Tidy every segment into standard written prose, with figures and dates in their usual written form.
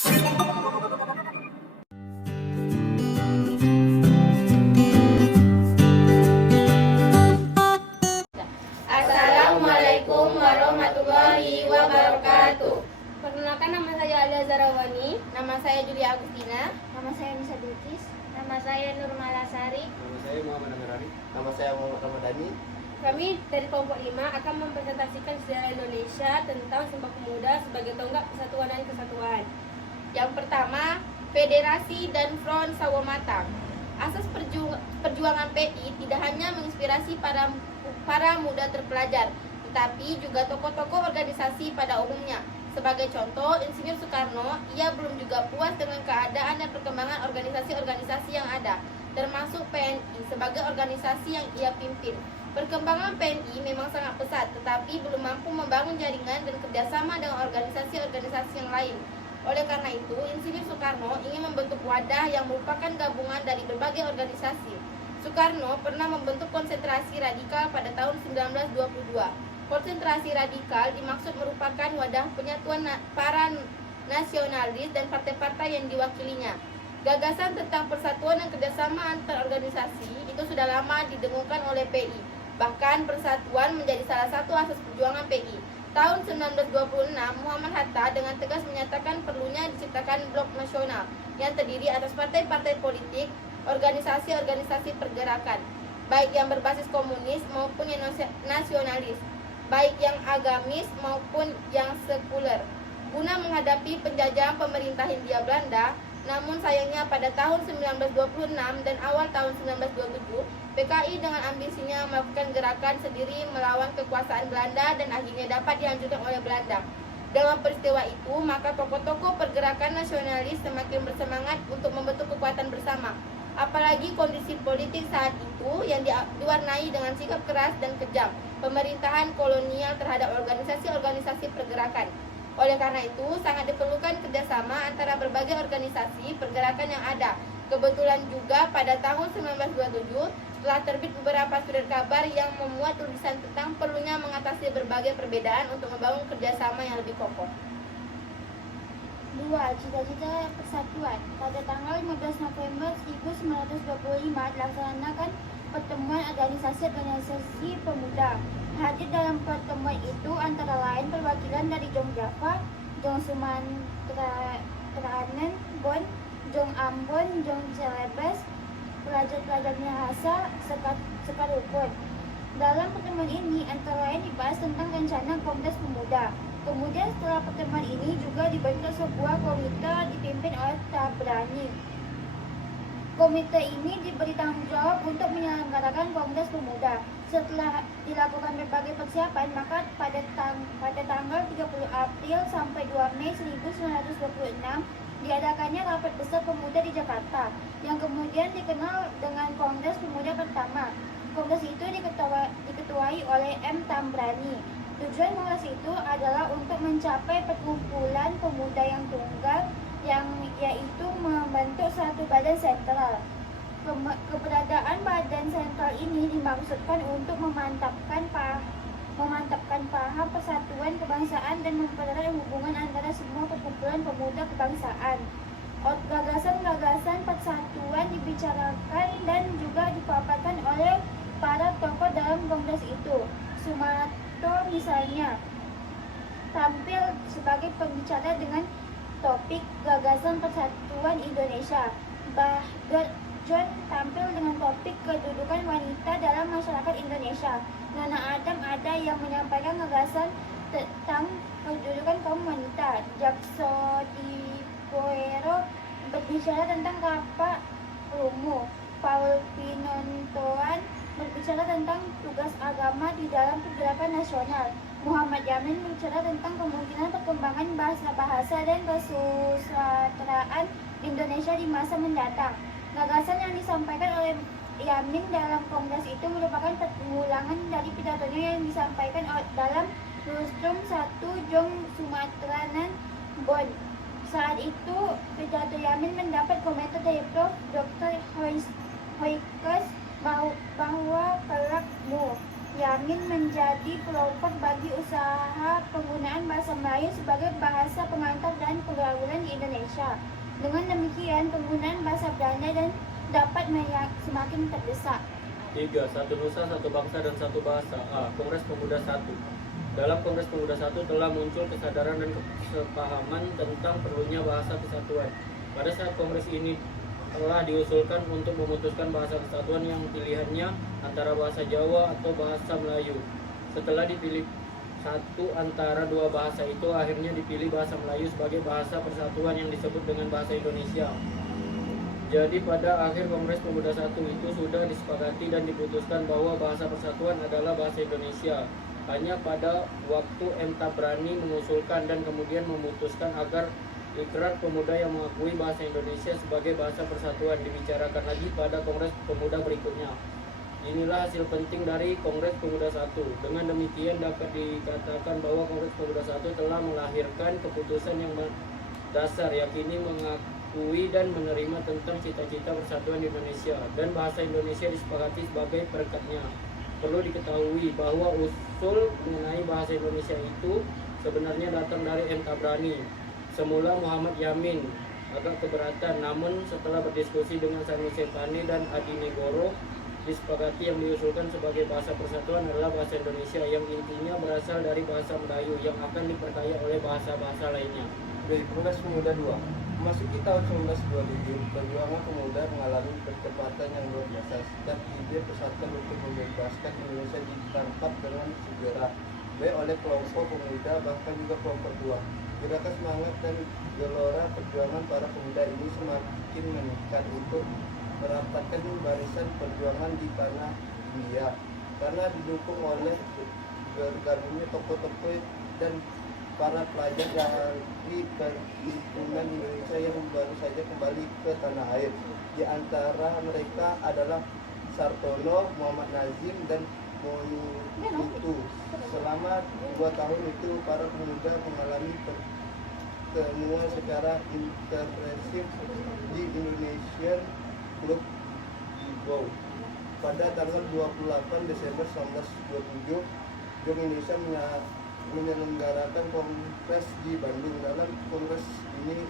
Assalamualaikum warahmatullahi wabarakatuh. Perkenalkan, nama saya Alia Zarawani. Nama saya Julia Agustina. Nama saya Nisa Bilkis. Nama saya Nur Malasari. Nama saya Muhammad Amirani. Nama saya Muhammad Ramadhani. Kami dari kelompok 5 akan mempresentasikan sejarah Indonesia tentang Sumpah Pemuda sebagai tonggak persatuan dan kesatuan. Yang pertama, Federasi dan Front Sawo Matang. Asas perjuangan PI tidak hanya menginspirasi para muda terpelajar, tetapi juga tokoh-tokoh organisasi pada umumnya. Sebagai contoh, Insinyur Soekarno, ia belum juga puas dengan keadaan dan perkembangan organisasi-organisasi yang ada, termasuk PNI sebagai organisasi yang ia pimpin. Perkembangan PNI memang sangat pesat, tetapi belum mampu membangun jaringan dan kerjasama dengan organisasi-organisasi yang lain. Oleh karena itu, Insinyur Soekarno ingin membentuk wadah yang merupakan gabungan dari berbagai organisasi. Soekarno pernah membentuk konsentrasi radikal pada tahun 1922. Konsentrasi radikal dimaksud merupakan wadah penyatuan para nasionalis dan partai-partai yang diwakilinya. Gagasan tentang persatuan dan kerjasama antar organisasi itu sudah lama didengungkan oleh PI. Bahkan persatuan menjadi salah satu asas perjuangan PI. Tahun 1926, Muhammad Hatta dengan tegas menyatakan perlunya diciptakan blok nasional yang terdiri atas partai-partai politik, organisasi-organisasi pergerakan, baik yang berbasis komunis maupun yang nasionalis, baik yang agamis maupun yang sekuler, guna menghadapi penjajahan pemerintah Hindia Belanda. Namun sayangnya pada tahun 1926 dan awal tahun 1927, PKI dengan ambisinya melakukan gerakan sendiri melawan kekuasaan Belanda dan akhirnya dapat dihancurkan oleh Belanda. Dengan peristiwa itu, maka tokoh-tokoh pergerakan nasionalis semakin bersemangat untuk membentuk kekuatan bersama. Apalagi kondisi politik saat itu yang diwarnai dengan sikap keras dan kejam pemerintahan kolonial terhadap organisasi-organisasi pergerakan. Oleh karena itu, sangat diperlukan kerjasama antara berbagai organisasi pergerakan yang ada. Kebetulan juga pada tahun 1927 telah terbit beberapa surat kabar yang memuat tulisan tentang perlunya mengatasi berbagai perbedaan untuk membangun kerjasama yang lebih kokoh. 2. Cita-cita persatuan. Pada tanggal 15 November 1925 dilaksanakan pertemuan organisasi-organisasi pemuda. Hadir dalam pertemuan itu antara lain perwakilan dari Jong Java, Jong Sumatranen, Bon, Jong Ambon, Jong Celebes, pelajar-pelajar Minahasa, Sekarukun. Dalam pertemuan ini antara lain dibahas tentang rencana Kongres Pemuda. Kemudian setelah pertemuan ini juga dibentuk sebuah komite dipimpin oleh Tabrani. Komite ini diberi tanggung jawab untuk menyelenggarakan Kongres Pemuda. Setelah dilakukan berbagai persiapan, maka pada tanggal 30 April sampai 2 Mei 1926 diadakannya Rapat Besar Pemuda di Jakarta, yang kemudian dikenal dengan Kongres Pemuda pertama. Kongres itu diketuai oleh M. Tambrani. Tujuan kongres itu adalah untuk mencapai perkumpulan pemuda yang tunggal, yaitu membentuk satu badan sentral. Keberadaan badan sentral ini dimaksudkan untuk memantapkan paham persatuan kebangsaan dan mempererat hubungan antara semua perkumpulan pemuda kebangsaan. Gagasan-gagasan persatuan dibicarakan dan juga dipaparkan oleh para tokoh dalam kongres itu. Sumarto misalnya tampil sebagai pembicara dengan topik gagasan persatuan Indonesia. John tampil dengan topik kedudukan wanita dalam masyarakat Indonesia. Nona Adam ada yang menyampaikan gagasan tentang kedudukan kaum wanita. Jackson Di Poero berbicara tentang Kapa Rumu. Paul Pinontoan berbicara tentang tugas agama di dalam pergerakan nasional. Muhammad Yamin berbicara tentang kemungkinan perkembangan bahasa-bahasa dan kesusastraan Indonesia di masa mendatang. Gagasan yang disampaikan oleh Yamin dalam kongres itu merupakan pengulangan dari pidatonya yang disampaikan dalam Lustrum 1 Jong Sumatranen Bon. Saat itu pidato Yamin mendapat komentar dari Prof. Dr. Hoikes bahwa kelak Yamin menjadi pelopor bagi usaha penggunaan bahasa Melayu sebagai bahasa pengantar dan pergaulan di Indonesia. Indonesia. Dengan demikian, penggunaan bahasa Belanda dan dapat semakin terdesak. 3. Satu nusa, satu bangsa, dan satu bahasa. A. Kongres Pemuda 1. Dalam Kongres Pemuda 1 telah muncul kesadaran dan kesepahaman tentang perlunya bahasa kesatuan. Pada saat kongres ini telah diusulkan untuk memutuskan bahasa kesatuan yang pilihannya antara bahasa Jawa atau bahasa Melayu. Setelah dipilih satu antara dua bahasa itu, akhirnya dipilih bahasa Melayu sebagai bahasa persatuan yang disebut dengan bahasa Indonesia. Jadi pada akhir Kongres Pemuda 1 itu sudah disepakati dan diputuskan bahwa bahasa persatuan adalah bahasa Indonesia. Hanya pada waktu M. Tabrani mengusulkan dan kemudian memutuskan agar Ikrar Pemuda yang mengakui bahasa Indonesia sebagai bahasa persatuan dibicarakan lagi pada Kongres Pemuda berikutnya. Inilah hasil penting dari Kongres Pemuda 1. Dengan demikian dapat dikatakan bahwa Kongres Pemuda 1 telah melahirkan keputusan yang dasar, yakni mengakui dan menerima tentang cita-cita persatuan Indonesia, dan bahasa Indonesia disepakati sebagai perekatnya. Perlu diketahui bahwa usul mengenai bahasa Indonesia itu sebenarnya datang dari M. Tabrani. Semula Muhammad Yamin agak keberatan, namun setelah berdiskusi dengan Sanusi Tani dan Adi Negoro, disepakati yang diusulkan sebagai bahasa persatuan adalah bahasa Indonesia, yang intinya berasal dari bahasa Melayu yang akan diperkaya oleh bahasa-bahasa lainnya. Dari Kongres Pemuda 2. Memasuki tahun 1927, perjuangan pemuda mengalami percepatan yang luar biasa sejak ide persatuan untuk membebaskan Indonesia ditangkap dengan segera, baik oleh kelompok pemuda bahkan juga kelompok tua. Gerakan semangat dan gelora perjuangan para pemuda ini semakin meningkat untuk merapatkan barisan perjuangan di tanah dunia, karena didukung oleh bergabungnya tokoh-tokoh dan para pelajar dari perhimpunan Indonesia yang baru saja kembali ke tanah air. Di antara mereka adalah Sartono, Muhammad Nazim, dan Monutu. Selama 2 tahun itu para pemuda mengalami pertemuan secara intensif di Indonesian Club Ibo. Pada tanggal 28 Desember 1927, Bank Indonesia menyelenggarakan kongres di Bandung. Dalam kongres ini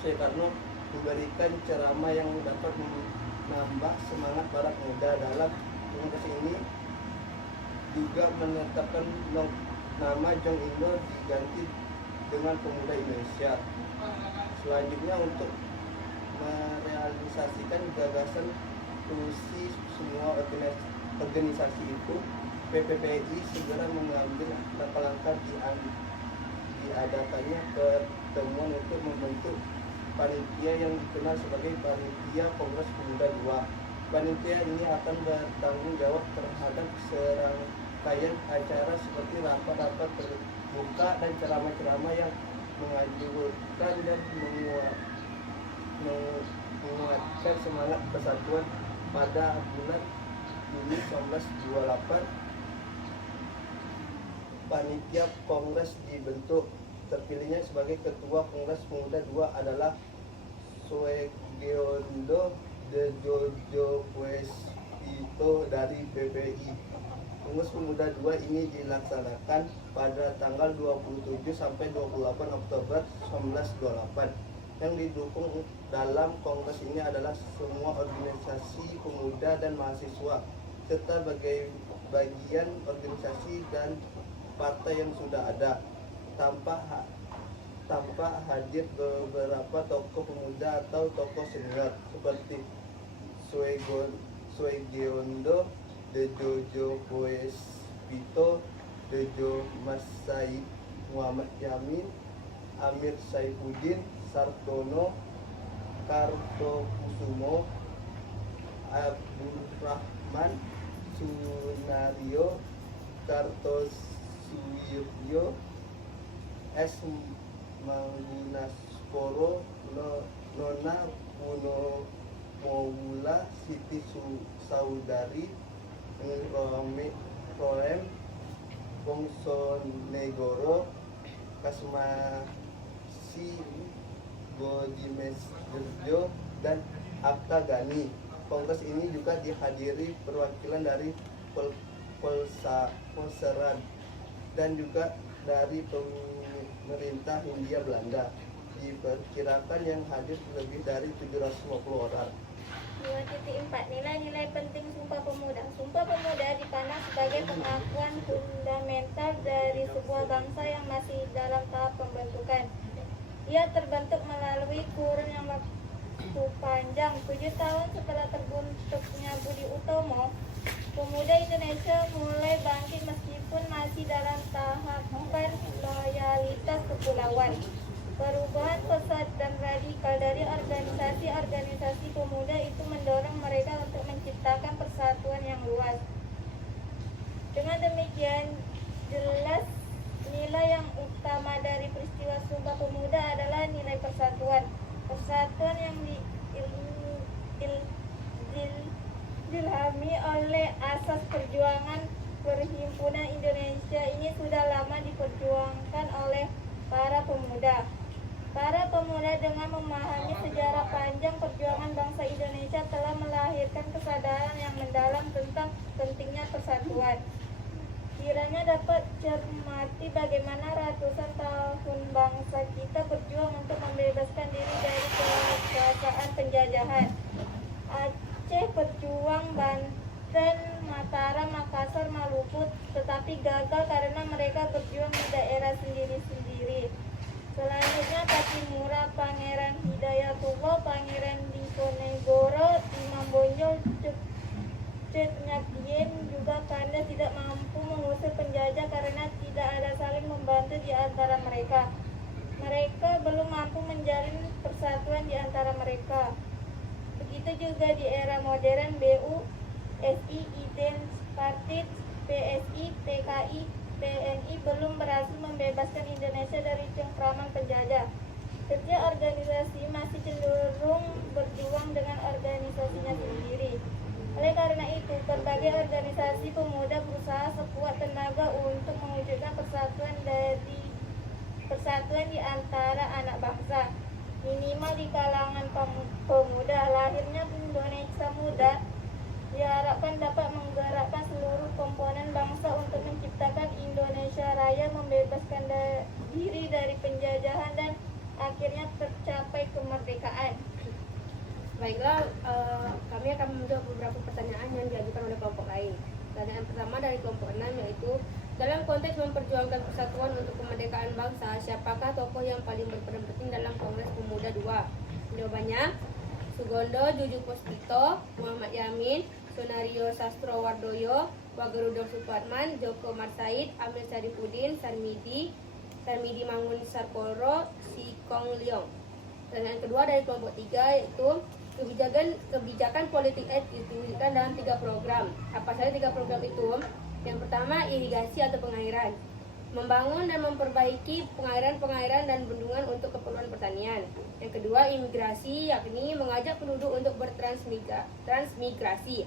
Soekarno memberikan ceramah yang dapat menambah semangat para pemuda. Dalam kongres ini juga menetapkan nama Jong Indo diganti dengan Pemuda Indonesia. Selanjutnya, untuk merealisasikan gagasan fungsi semua organisasi itu, PPPI segera mengambil langkah diadakannya pertemuan untuk membentuk panitia yang dikenal sebagai Panitia Kongres Pemuda 2. Panitia ini akan bertanggung jawab terhadap serangkaian acara seperti rapat-rapat terbuka dan ceramah-ceramah yang mengajukan dan menguatkan semangat persatuan. Pada bulan Juni 1928, panitia kongres dibentuk. Terpilihnya sebagai ketua Kongres Pemuda 2 adalah Suegiondo de Jojo Puespito dari PPI. Kongres Pemuda 2 ini dilaksanakan pada tanggal 27 sampai 28 Oktober 1928. Yang didukung dalam kongres ini adalah semua organisasi pemuda dan mahasiswa, serta bagian organisasi dan partai yang sudah ada. Tanpa hadir beberapa tokoh pemuda atau tokoh senior seperti Suegiondo de Jojo Puespito, Dejo Mas Said, Muhammad Yamin, Amir Saifuddin, Sartono, Kartokusumo, Abdurrahman Sunario, Kartosuwiryo, S. Manggunaskoro, Nona Puno Mowula, Siti Saudari, Roem, Bongso Negoro, Kasmasi Bodimesjo, dan Akta Gani. Kongres ini juga dihadiri perwakilan dari Polseran dan juga dari pemerintah Hindia Belanda. diperkirakan yang hadir lebih dari 750 orang. 2.4 Nilai-nilai penting Sumpah Pemuda. Sumpah Pemuda dipandang sebagai pengakuan fundamental dari sebuah bangsa yang masih dalam tahap pembentukan. Ia terbentuk melalui kurun yang waktu panjang. 7 tahun setelah terbentuknya Budi Utomo, pemuda Indonesia mulai bangkit meskipun masih dalam tahapan loyalitas kepulauan. Perubahan pesat dan radikal dari organisasi-organisasi pemuda itu mendorong mereka untuk menciptakan persatuan yang luas. Dengan demikian, jelas nilai yang utama dari peristiwa Sumpah Pemuda adalah nilai persatuan. Persatuan yang diilhami oleh asas perjuangan Perhimpunan Indonesia ini sudah lama diperjuangkan oleh para pemuda. Para pemuda dengan memahami sejarah panjang perjuangan bangsa Indonesia telah melahirkan kesadaran yang mendalam tentang pentingnya persatuan. Kiranya dapat cermati bagaimana ratusan tahun bangsa kita berjuang untuk membebaskan diri dari kekuasaan penjajahan. Aceh berjuang, Banten, Mataram, Makassar, Maluku, tetapi gagal karena mereka berjuang di daerah sendiri-sendiri. Selanjutnya Patimura, Pangeran Hidayatullah, Pangeran Diponegoro, Imam Bonjol, Cetnyaktien juga kandas tidak mampu mengusir penjajah karena tidak ada saling membantu di antara mereka. Mereka belum mampu menjalin persatuan di antara mereka. Begitu juga di era modern BU, SI, Identipartit, PSI, TKI, TNI belum berhasil membebaskan Indonesia dari cengkraman penjajah. Setiap organisasi masih cenderung berjuang dengan organisasinya sendiri. Oleh karena itu, berbagai organisasi pemuda berusaha sekuat tenaga untuk mewujudkan persatuan di antara anak bangsa, minimal di kalangan pemuda. Lahirnya Indonesia Muda diharapkan dapat menggerakkan seluruh komponen bangsa untuk menciptakan Indonesia Raya, membebaskan diri dari penjajahan dan akhirnya tercapai kemerdekaan. Baiklah, kami akan menjawab beberapa pertanyaan yang diajukan oleh kelompok lain. Pertanyaan pertama dari kelompok 6 yaitu, dalam konteks memperjuangkan persatuan untuk kemerdekaan bangsa, siapakah tokoh yang paling berperan penting dalam Kongres Pemuda 2? Jawabannya, Sugondo Djudjupustito, Muhammad Yamin, Sonario Sastrowardoyo, Wagerudo Supratman, Joko Marsaid, Amir Sarifudin, Sarmidi Mangun Sarkoro, Sikong Leong. Pertanyaan kedua dari kelompok 3 yaitu, kebijakan politik diwujudkan dalam 3 program. Apa saja 3 program itu? Yang pertama, irigasi atau pengairan, membangun dan memperbaiki pengairan dan bendungan untuk keperluan pertanian. Yang kedua, imigrasi, yakni mengajak penduduk untuk bertransmigrasi.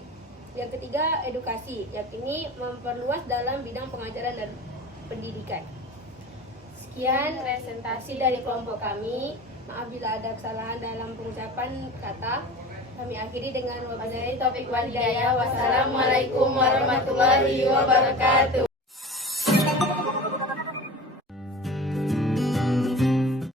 Yang ketiga, edukasi, yakni memperluas dalam bidang pengajaran dan pendidikan. Sekian presentasi dari kelompok kami. Maaf bila ada kesalahan dalam pengucapan kata. Kami akhiri dengan wabillahi taufiq wal hidayah. Wassalamualaikum warahmatullahi wabarakatuh.